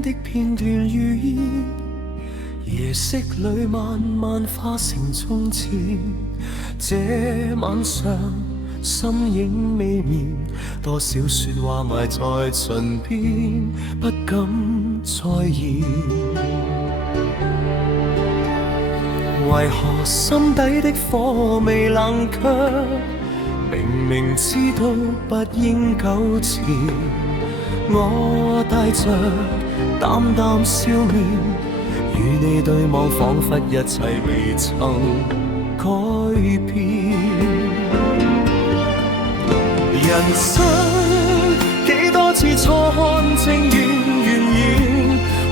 經的片段如煙，夜色裏慢慢化成從前。這晚上心影未眠，多少說話埋在唇邊，不敢再言。為何心底的火未冷卻？明明知道不應糾纏，我帶着淡淡笑面，與你對望，彷彿一切未曾改變。人生幾多次錯看情緣源遠，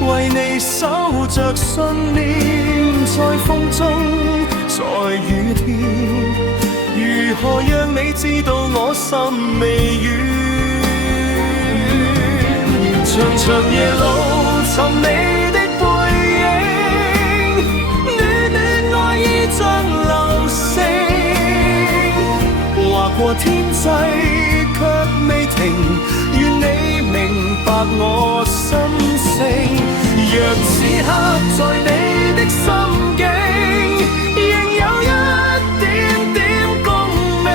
為你守着信念，在風中，在雨天。如何讓你知道我心未遠？長長夜路尋你的背影，暖暖愛意像流星，劃過天際卻未停。願你明白我心聲。若此刻在你的心境，仍有一點點共鳴，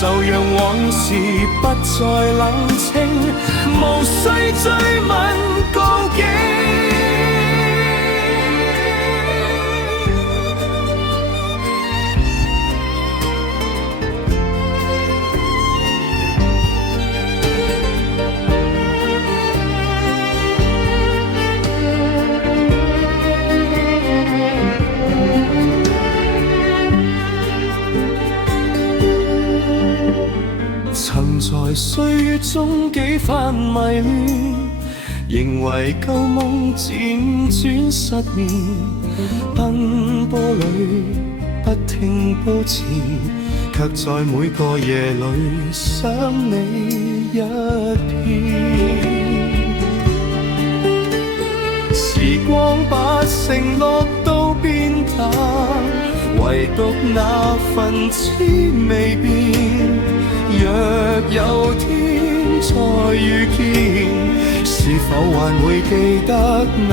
就讓往事不再冷清，無需追問告竟。曾在歲月中幾番迷戀，認為舊夢輾轉失眠，奔波裏不停步前，卻在每個夜裏想你一遍。時光把承諾都變淡，唯獨那份痴未變。若有天再遇見，是否還會記得那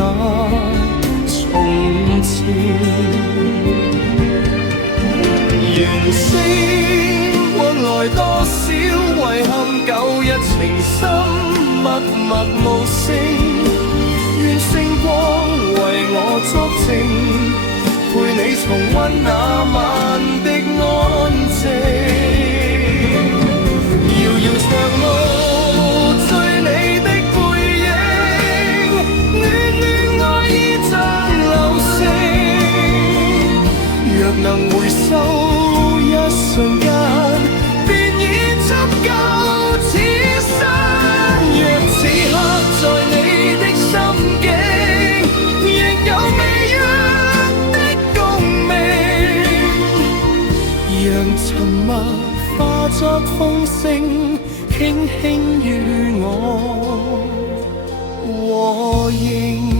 從前？緣星換來多少遺憾，舊日情深默默無聲。願星光為我作證，陪你重溫那晚的安靜。遙遙長路追你的背影，暖暖愛意像流星。若能回首一瞬間，便已足夠此生。若此刻在你的心境，仍有未約的共鳴，讓沉默化作風聲，輕輕與我和應。